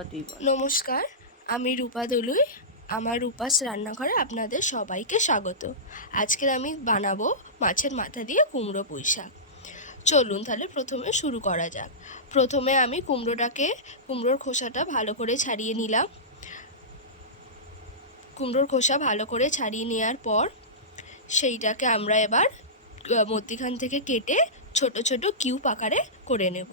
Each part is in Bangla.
নমস্কার, আমি রূপা দলুই। আমার রূপাস রান্নাঘরে আপনাদের সবাইকে স্বাগত। আজকে আমি বানাবো মাছের মাথা দিয়ে কুমড়ো পুঁই শাক। চলুন তাহলে প্রথমে শুরু করা যাক। প্রথমে আমি কুমড়োর খোসাটা ভালো করে ছাড়িয়ে নিলাম। কুমড়োর খোসা ভালো করে ছাড়িয়ে নেওয়ার পর সেইটাকে আমরা এবার মধ্যিখান থেকে কেটে ছোট ছোট কিউব আকারে করে নেব।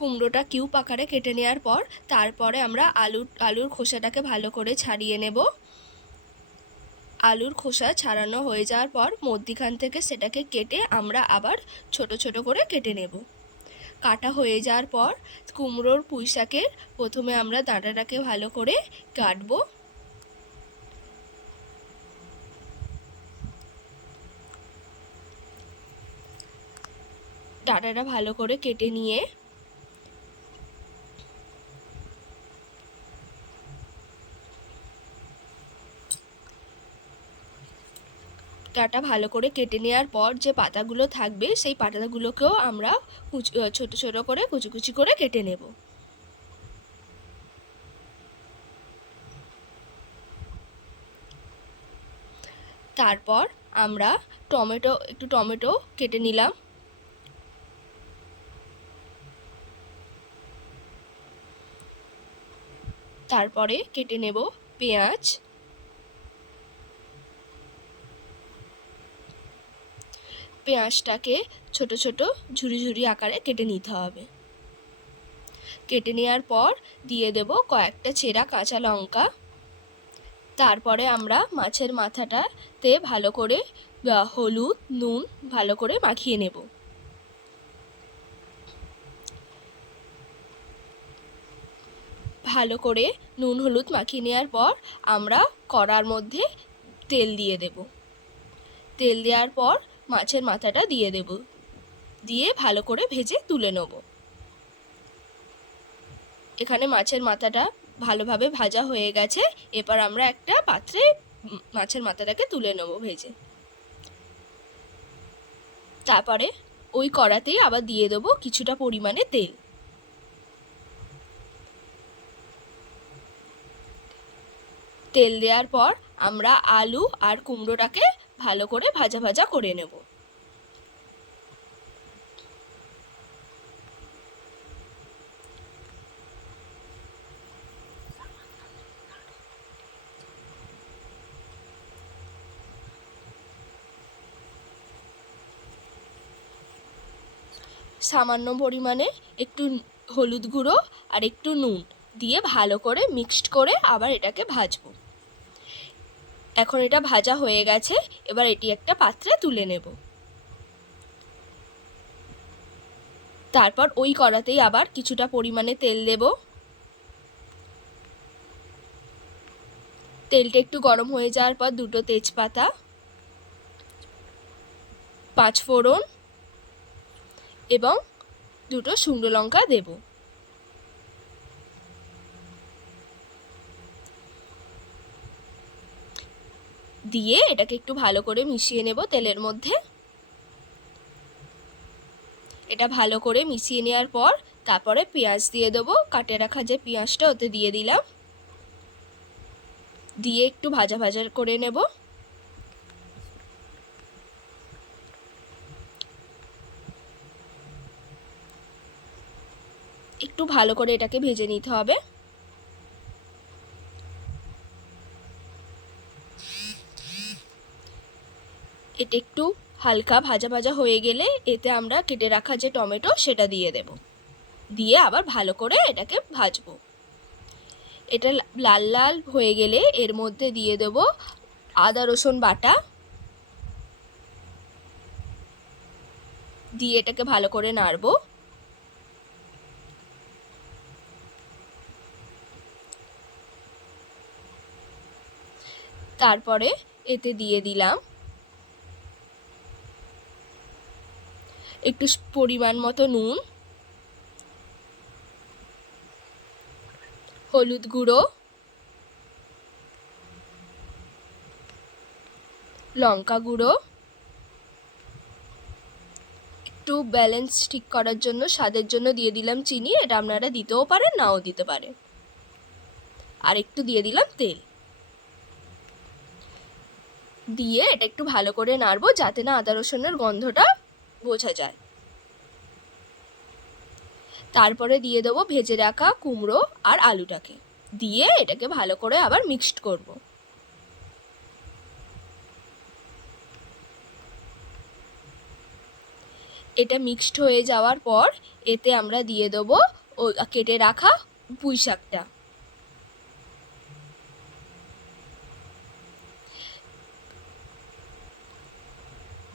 কুমড়োটা কিউব আকারে কেটে নেওয়ার পর তারপরে আমরা আলুর খোসাটাকে ভালো করে ছাড়িয়ে নেব। আলুর খোসা ছাড়ানো হয়ে যাওয়ার পর মধ্যিখান থেকে সেটাকে কেটে আমরা আবার ছোট ছোট করে কেটে নেব। কাটা হয়ে যাওয়ার পর কুমড়োর পুঁই শাকের প্রথমে আমরা ডাঁটাটাকে ভালো করে কাটবো। ডাঁটাটা ভালো করে কেটে নিয়ে ডাঁটা ভালো করে কেটে নেওয়ার পর যে পাতাগুলো থাকবে সেই পাতাগুলোকেও আমরা ছোট ছোট করে কুচি কুচি করে কেটে নেব। তারপর আমরা টমেটো কেটে নিলাম। তারপরে কেটে নেব পেঁয়াজ, পেঁয়াজটাকে ছোট ছোট ঝুরি ঝুরি আকারে কেটে নিতে হবে। কেটে নেওয়ার পর দিয়ে দেব কয়েকটা চেরা কাঁচা লঙ্কা। তারপরে আমরা মাছের মাথাটাতে ভালো করে হলুদ নুন ভালো করে মাখিয়ে নেব। ভালো করে নুন হলুদ মাখিয়ে নেওয়ার পর আমরা কড়ার মধ্যে তেল দিয়ে দেব। তেল দেওয়ার পর মাছের মাথাটা দিয়ে দেব, দিয়ে ভালো করে ভেজে তুলে নেব। এখানে মাছের মাথাটা ভালোভাবে ভাজা হয়ে গেছে। এবার আমরা একটা পাত্রে মাছের মাথাটাকে তুলে নেব ভেজে। তারপরে ওই কড়াতেই আবার দিয়ে দেবো কিছুটা পরিমাণে তেল। তেল দেওয়ার পর আমরা আলু আর কুমড়োটাকে ভালো করে ভাজা ভাজা করে নেব। সামান্য পরিমাণে একটু হলুদ গুঁড়ো আর একটু নুন দিয়ে ভালো করে মিক্সড করে আবার এটাকে ভাজবো। এখন এটা ভাজা হয়ে গেছে, এবার এটি একটা পাত্রে তুলে নেব। তারপর ওই কড়াতেই আবার কিছুটা পরিমাণে তেল দেব। তেলটা একটু গরম হয়ে যাওয়ার পর দুটো তেজপাতা, 5 ফোড়ন এবং দুটো শুকনো লঙ্কা দেব। দিয়ে এটাকে একটু ভালো করে মিশিয়ে নেব তেলের মধ্যে। এটা ভালো করে মিশিয়ে নেওয়ার পর তারপরে পেঁয়াজ দিয়ে দেবো। কাটে রাখা যে পেঁয়াজটা ওতে দিয়ে দিলাম, দিয়ে একটু ভাজা ভাজা করে নেব। একটু ভালো করে এটাকে ভেজে নিতে হবে। এটা একটু হালকা ভাজা ভাজা হয়ে গেলে এতে আমরা কেটে রাখা যে টমেটো সেটা দিয়ে দেব, দিয়ে আবার ভালো করে এটাকে ভাজবো। এটা লাল লাল হয়ে গেলে এর মধ্যে দিয়ে দেব আদা রসুন বাটা, দিয়ে এটাকে ভালো করে নাড়বো। তারপরে এতে দিয়ে দিলাম একটু পরিমাণ মতো নুন, হলুদ গুঁড়ো, লঙ্কা গুঁড়ো, একটু ব্যালেন্স ঠিক করার জন্য স্বাদের জন্য দিয়ে দিলাম চিনি, এটা আপনারা দিতেও পারেন নাও দিতে পারেন। আর একটু দিয়ে দিলাম তেল, দিয়ে এটা একটু ভালো করে নাড়বো যাতে না আদা রসুনের গন্ধটা বোঝা যায়। তারপরে দিয়ে দেবো ভেজে রাখা কুমড়ো আর আলুটাকে, দিয়ে এটাকে ভালো করে আবার মিক্সড করব। এটা মিক্সড হয়ে যাওয়ার পর এতে আমরা দিয়ে দেবো কেটে রাখা পুঁই শাকটা।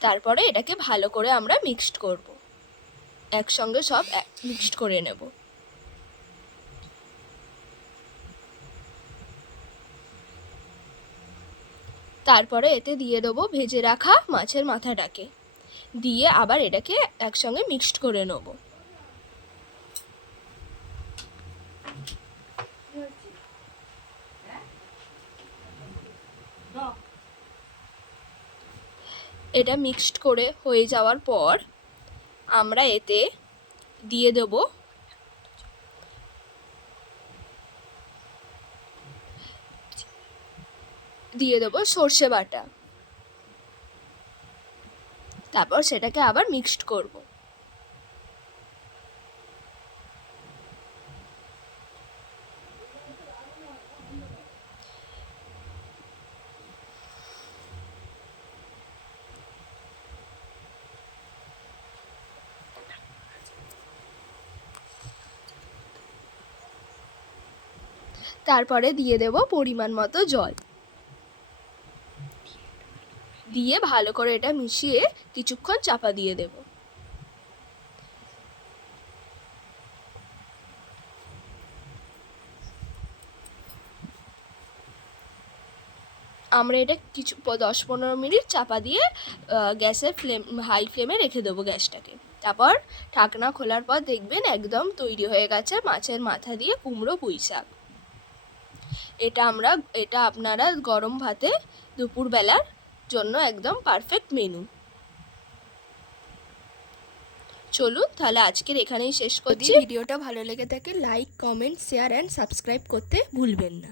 তারপরে এটাকে ভালো করে আমরা মিক্সড করব, একসঙ্গে সব মিক্সড করে নেব। তারপরে এতে দিয়ে দেবো ভেজে রাখা মাছের মাথাটাকে, দিয়ে আবার এটাকে একসঙ্গে মিক্সড করে নেব। এটা মিক্সড করে হয়ে যাওয়ার পর আমরা এতে দিয়ে দেব সর্ষে বাটা, তারপর সেটাকে আবার মিক্সড করব। তারপরে দিয়ে দেব পরিমাণ মতো জল, দিয়ে ভালো করে এটা মিশিয়ে কিছুক্ষণ চাপা দিয়ে দেব। আমরা এটা কিছু 10-15 মিনিট চাপা দিয়ে গ্যাসের হাই ফ্লেমে রেখে দেবো গ্যাসটাকে। তারপর ঢাকনা খোলার পর দেখবেন একদম তৈরি হয়ে গেছে মাছের মাথা দিয়ে কুমড়ো পুঁই শাক। এটা আপনারা গরম ভাতে দুপুরবেলার জন্য একদম পারফেক্ট মেনু। চলুন তাহলে আজকের এখানেই শেষ করছি। ভিডিওটা ভালো লেগে থাকে like, comment, share and subscribe করতে ভুলবেন না।